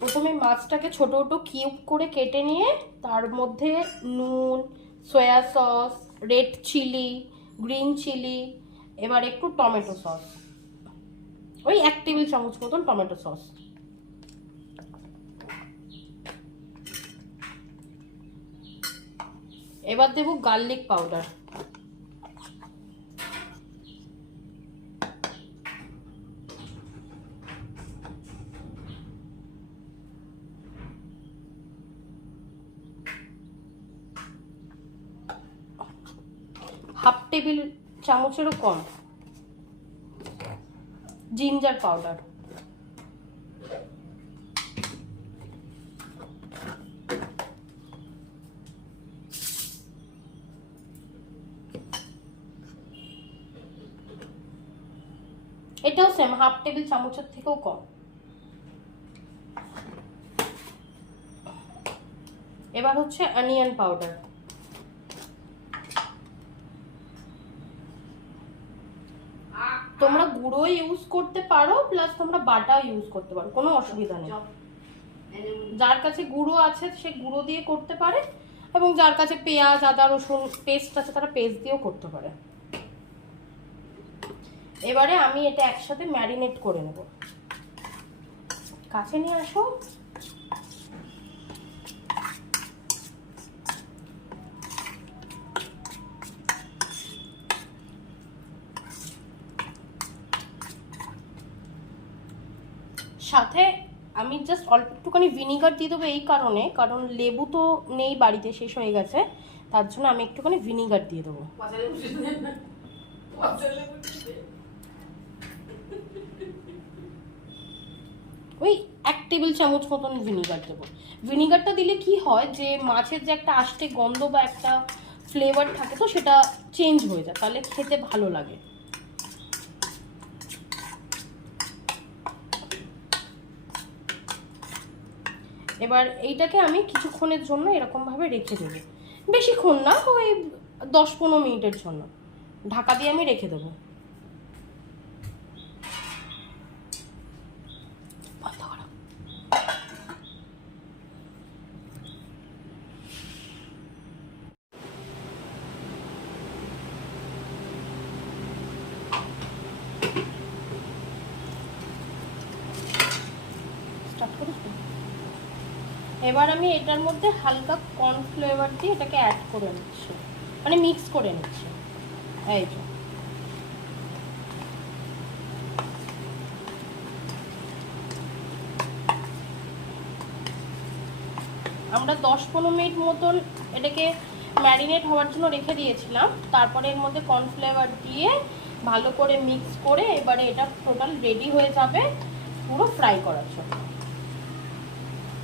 প্রথমে মাছটাকে ছোট ছোট কিউব করে কেটে নিয়ে তার মধ্যে নুন, soya sauce, red chilli, green chilli, এবার একটু টমেটো সস, ওই 1 টেবিল চামচ মতন টমেটো সস, এবার দেবো গার্লিক পাউডার, হাফ টেবিল চামচেরও কম জিঞ্জার পাউডার, এটাও সেম হাফ টেবিল চামচের থেকেও কম। এবার হচ্ছে অনিয়ন পাউডার, তোমরা গুঁড়ো ইউজ করতে পারো প্লাস তোমরা বাটাও ইউজ করতে পারো, কোনো অসুবিধা নেই। যার কাছে গুঁড়ো আছে সে গুঁড়ো দিয়ে করতে পারে, এবং যার কাছে পেঁয়াজ আদা রসুন পেস্ট আছে তারা পেস্ট দিয়েও করতে পারে। এবারে আমি এটা একসাথে ম্যারিনেট করে নেব। কাছে নিয়ে আসো। সাথে আমি জাস্ট অল্প একটুখানি ভিনিগার দিয়ে দেবো, এই কারণে কারণ লেবু তো নেই বাড়িতে, শেষ হয়ে গেছে, তার জন্য আমি একটুখানি ভিনিগার দিয়ে দেবো। ওই 1 টেবিল চামচ মতন ভিনিগার দেবো। ভিনিগারটা দিলে কি হয় যে মাছের যে একটা আষ্টে গন্ধ বা একটা ফ্লেভার থাকে তো সেটা চেঞ্জ হয়ে যায়, তাহলে খেতে ভালো লাগে। এবার এইটাকে আমি কিছুক্ষণের জন্য এরকম ভাবে রেখে দেবো, বেশিক্ষণ না, ওই 10-15 মিনিটের জন্য ঢাকা দিয়ে আমি রেখে দেবো। এবার আমি এটার মধ্যে হালকা কর্নফ্লেভার দিয়ে এটাকে অ্যাড করে নিচ্ছি, মানে মিক্স করে নিচ্ছি। এই যে আমরা 10-15 মিনিট মতন এটাকে ম্যারিনেট হওয়ার জন্য রেখে দিয়েছিলাম, তারপরে এর মধ্যে কর্নফ্লেভার দিয়ে ভালো করে মিক্স করে এবারে এটা টোটাল রেডি হয়ে যাবে পুরো ফ্রাই করার জন্য।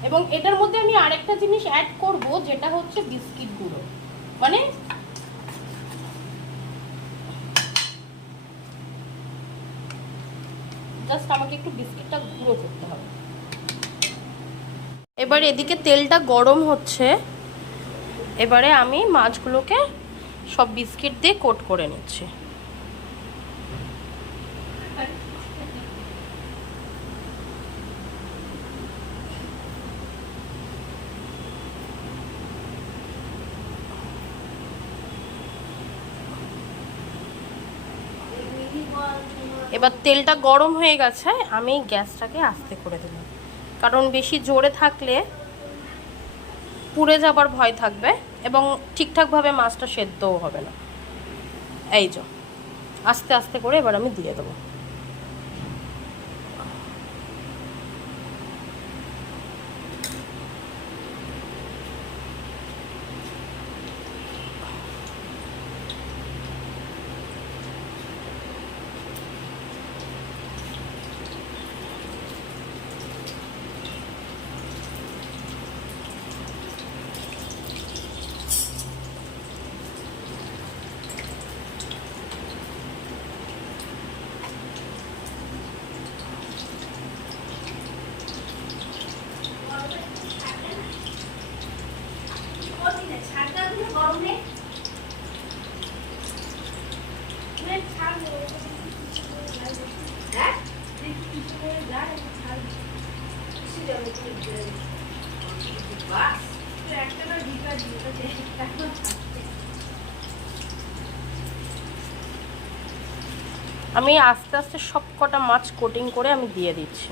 এবং এটার মধ্যে আমি আরেকটা জিনিস অ্যাড করব, যেটা হচ্ছে বিস্কিট গুঁড়ো, মানে জাস্ট আমাকে একটু বিস্কিটটা গুঁড়ো করতে হবে। এবার এদিকে তেলটা গরম হচ্ছে, এবারে আমি মাছগুলোকে সব বিস্কিট দিয়ে কোট করে নিচ্ছি। এবার তেলটা গরম হয়ে গেছে, আমি গ্যাসটাকে আস্তে করে দেব, কারণ বেশি জোরে থাকলে পুড়ে যাবার ভয় থাকবে এবং ঠিকঠাকভাবে মাছটা সেদ্ধও হবে না। এই যে আস্তে আস্তে করে এবার আমি দিয়ে দেবো। আমি আস্তে আস্তে সব কটা মাছ কোটিং করে আমি দিয়ে দিচ্ছি।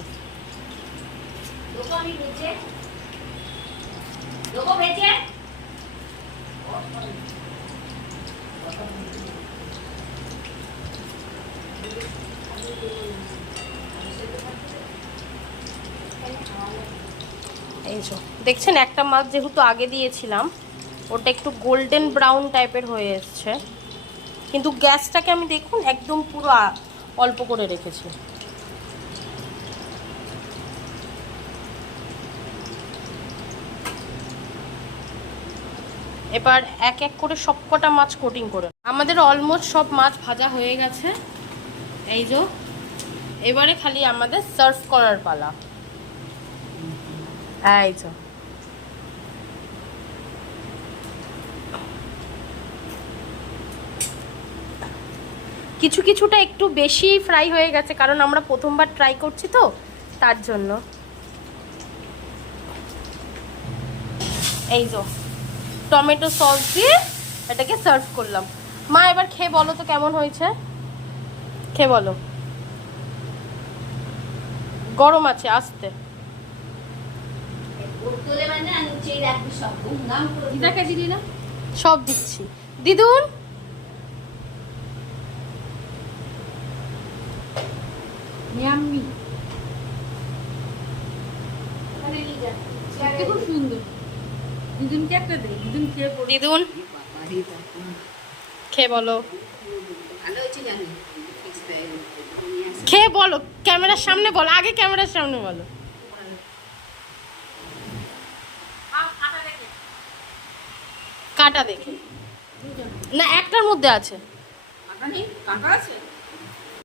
এই যে দেখছেন একটা মাছ যেহেতু আগে দিয়েছিলাম ওটা একটু গোল্ডেন ব্রাউন টাইপের হয়ে এসছে, কিন্তু গ্যাসটাকে আমি দেখুন একদম পুরো অল্প করে রেখেছি। এবার এক এক করে সবকটা মাছ কোটিং করে আমাদের অলমোস্ট সব মাছ ভাজা হয়ে গেছে। এই যে এবারে খালি আমাদের সার্ভ করার পালা। এই যে কিছু কিছুটা একটু বেশি ফ্রাই হয়ে গেছে, কারণ আমরা প্রথমবার ট্রাই করছি তো তার জন্য। এই যে টমেটো সস দিয়ে এটাকে সার্ভ করলাম। মা এবার খেয়ে বলো তো কেমন হয়েছে, খেয়ে বলো। গরম আছে আস্তে। সব দিচ্ছি দিদুন। খুব সুন্দর। দিদুন খেয়ে বলো, খেয়ে বলো, ক্যামেরার সামনে বলো, আগে ক্যামেরার সামনে বলো। কাটা দেখে না, একটার মধ্যে আছে। কাঁটা আছে।